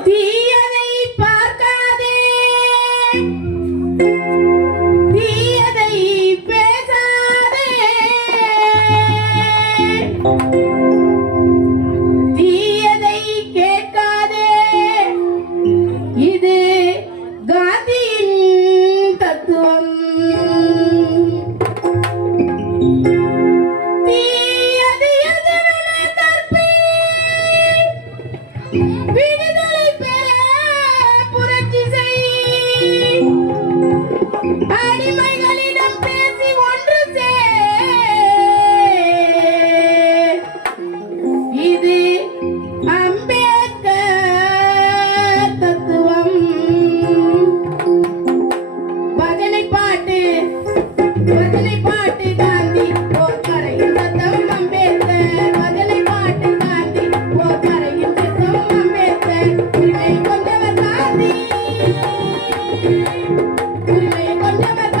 தீயதை பார்க்காதே. தீயதை பேசாதே. We Thank never.